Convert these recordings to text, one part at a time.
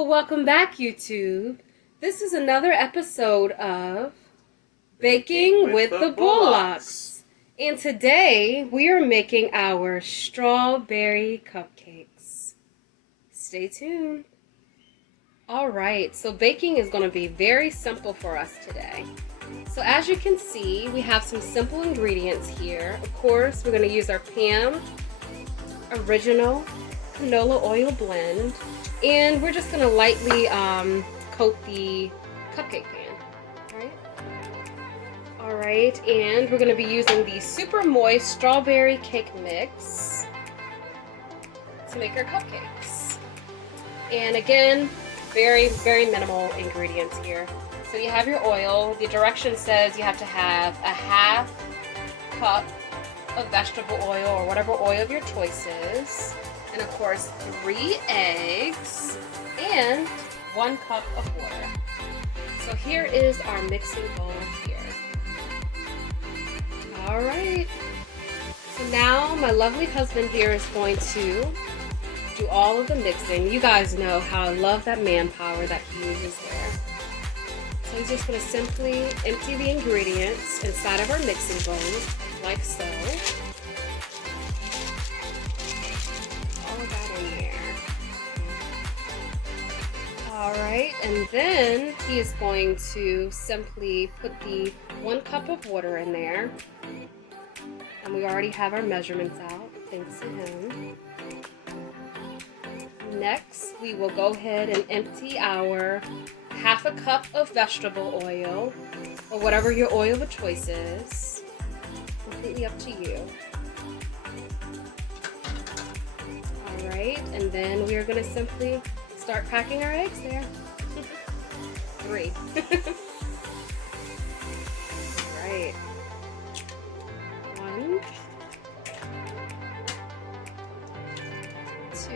Well, welcome back, YouTube. This is another episode of Baking with the Bullocks. And today we are making our strawberry cupcakes. Stay tuned. Alright, so baking is going to be very simple for us today. So as you can see, we have some simple ingredients here. Of course, we're going to use our Pam Original Canola Oil Blend. And we're just going to lightly coat the cupcake pan. Alright, and we're going to be using the super moist strawberry cake mix to make our cupcakes. And again, very minimal ingredients here. So you have your oil. The direction says you have to have a half cup of vegetable oil or whatever oil of your choice is. And of course, 3 eggs and 1 cup of water. So here is our mixing bowl here. Alright. So now my lovely husband here is going to do all of the mixing. You guys know how I love that manpower that he uses there. So he's just going to simply empty the ingredients inside of our mixing bowl, like so. Alright, and then he is going to simply put the 1 cup of water in there. And we already have our measurements out, thanks to him. Next, we will go ahead and empty our half a cup of vegetable oil, or whatever your oil of choice is. Completely up to you. Alright, and then we are going to simply start cracking our eggs there. 3. Right. 1, 2,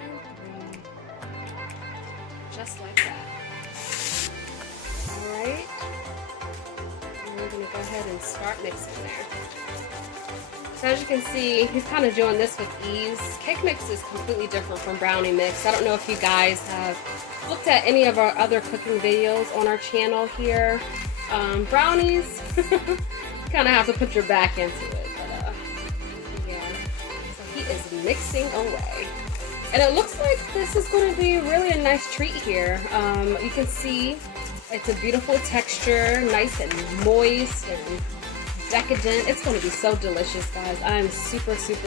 and 3. Just like that. Alright. And we're going to go ahead and start mixing there. So as you can see, he's kind of doing this with ease. Cake mix is completely different from brownie mix. I don't know if you guys have looked at any of our other cooking videos on our channel here. Brownies, you kind of have to put your back into it. But yeah, so he is mixing away. And it looks like this is going to be really a nice treat here. You can see it's a beautiful texture, nice and moist and decadent. It's going to be so delicious, guys. I'm super excited.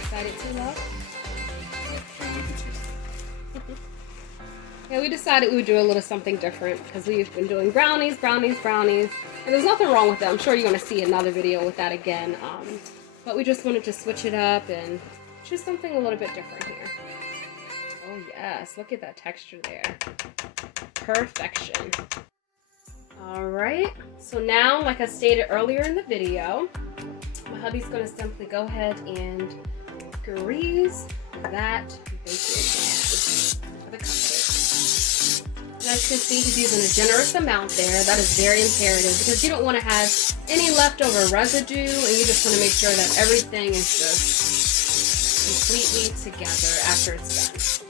Excited too, love? Yeah, we decided we would do a little something different because we've been doing brownies. And there's nothing wrong with it. I'm sure you're going to see another video with that again. But we just wanted to switch it up and choose something a little bit different here. Oh yes, look at that texture there. Perfection. Alright, so now, like I stated earlier in the video, my hubby's going to simply go ahead and grease that baking pan for the cupcake. And as you can see, he's using a generous amount there. That is very imperative because you don't want to have any leftover residue, and you just want to make sure that everything is just completely together after it's done.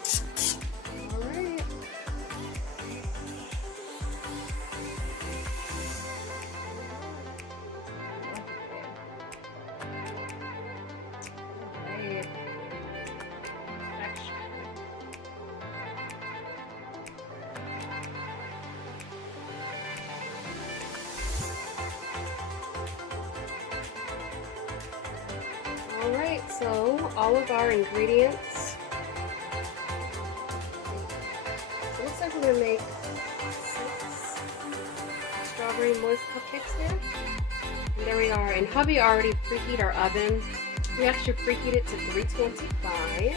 Alright, so all of our ingredients. It looks like we're going to make 6 strawberry moist cupcakes here. And there we are. And hubby already preheated our oven. We actually preheated it to 325.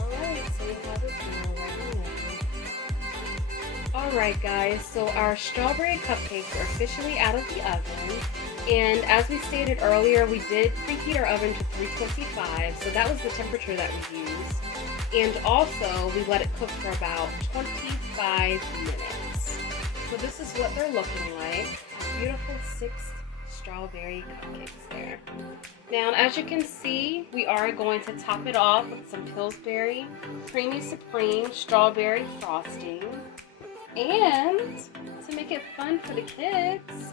Alright, so we have it now. Alright guys, so our strawberry cupcakes are officially out of the oven. And as we stated earlier, we did preheat our oven to 325, so that was the temperature that we used. And also, we let it cook for about 25 minutes. So this is what they're looking like. A beautiful 6 strawberry cupcakes there. Now, as you can see, we are going to top it off with some Pillsbury Creamy Supreme strawberry frosting. And to make it fun for the kids,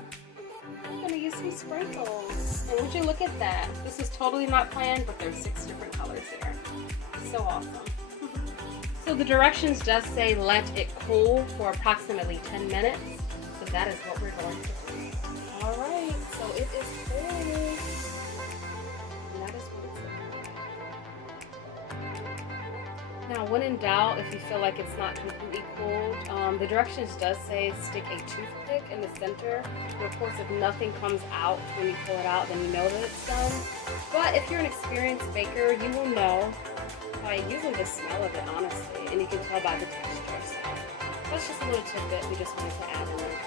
I'm gonna use some sprinkles. And would you look at that? This is totally not planned, but there's 6 different colors there. So awesome. So the directions does say let it cool for approximately 10 minutes. So that is what we're going to do. All right, so it is cold. And that is what it's looking like. Now, when in doubt, if you feel like it's not completely cooled, the directions does say stick a toothpick in the center. And of course, if nothing comes out when you pull it out, then you know that it's done. But if you're an experienced baker, you will know by using the smell of it, honestly, and you can tell by the texture. So that's just a little tidbit we just wanted to add in there.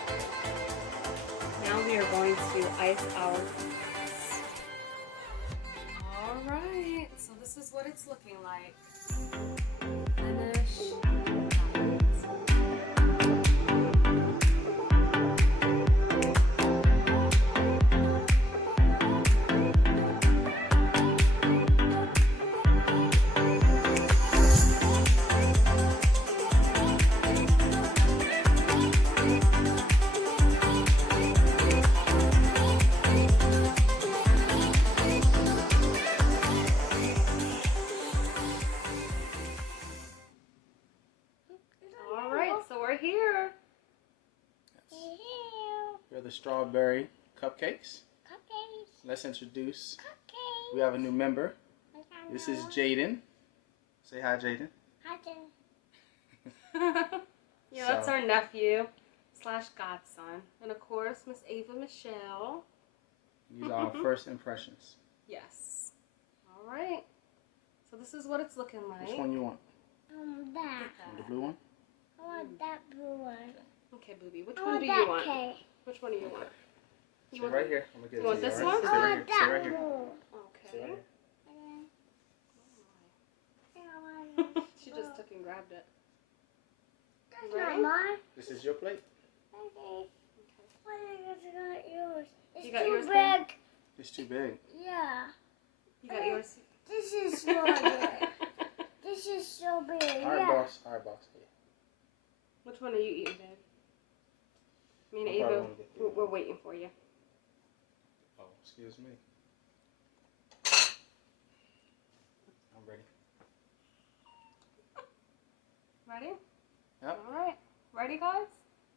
Now we are going to ice our cookies. All right, so this is what it's looking like. Finish. Here. Here are the strawberry cupcakes. Let's introduce. We have a new member. This is Jaden. Say hi, Jaden. Hi, Yeah, that's our nephew / godson. And of course, Miss Ava Michelle. These are our first impressions. Yes. All right. So this is what it's looking like. Which one you want? That. The blue one? I want that blue one. Okay, Booby. Which one do you want? Cake. Which one do you want? You want right here. I'm gonna get you want this one? Sit I right want here. Sit right here. Okay. She just took and grabbed it. That's not mine. This is your plate. Okay. What is not yours? It's You got too yours, big. It's too big. Yeah. You got yours? This is strawberry. This is strawberry. All right, Yeah. boss. All right, boss. Which one are you eating, babe? Me and I Ava, probably wanna get the- we're waiting for you. Oh, excuse me. I'm ready. Ready? Yep. All right. Ready, guys?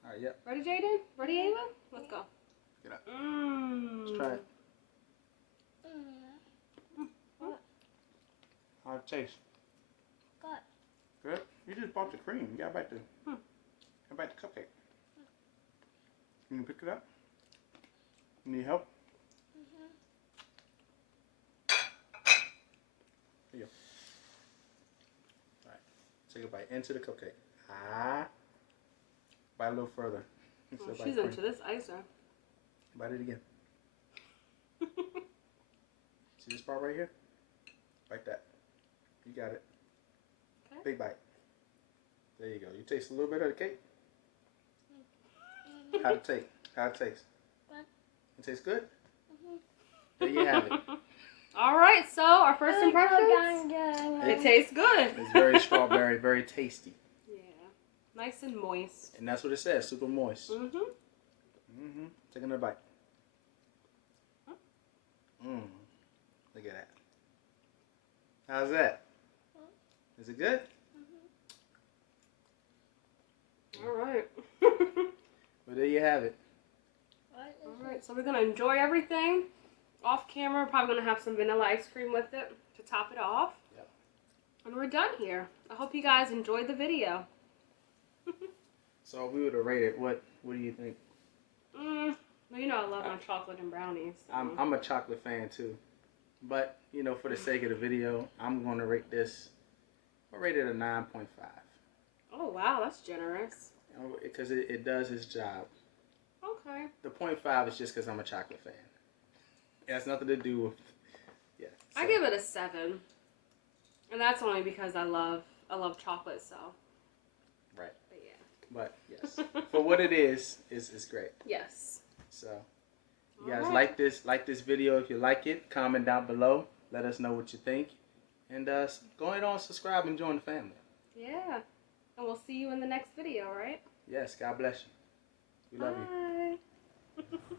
All right, yep. Ready, Jaden? Ready, Ava? Let's go. Get up. Mmm. Let's try it. How it taste? Good. Good? You just bought the cream. You gotta bite the, cupcake. Can you pick it up? Need help? Here you go. Alright. Take a bite into the cupcake. Bite a little further. Oh, Bite she's cream. into this icer. Bite it again. See this part right here? Like that. You got it. Okay. Big bite. There you go. You taste a little bit of the cake. How'd it taste? How'd it taste? Good. It tastes good? There you have it. All right, so our first impressions. It tastes good. It's very strawberry, very tasty. Yeah, nice and moist. And that's what it says, super moist. Mhm. Mhm. Take another bite. Mmm. Look at that. How's that? Is it good? All right. Well, there you have it. All right, so we're gonna enjoy everything. Off camera, we're probably gonna have some vanilla ice cream with it to top it off. Yep. And we're done here. I hope you guys enjoyed the video. So if we were to rate it, what do you think? Well, you know I love my chocolate and brownies. So. I'm a chocolate fan too, but you know, for the sake of the video, I'm going to rate this. I'll rate it a 9.5. Oh wow, that's generous. Because it does its job. Okay. The 0.5 is just because I'm a chocolate fan. It has nothing to do with, yeah. So. I give it a 7, and that's only because I love chocolate. So. Right. But yeah. But yes, for what it is great. Yes. So, you guys like this video. If you like it, comment down below. Let us know what you think. And go ahead and subscribe and join the family. Yeah. And we'll see you in the next video, right? Yes, God bless you. We love you. Bye.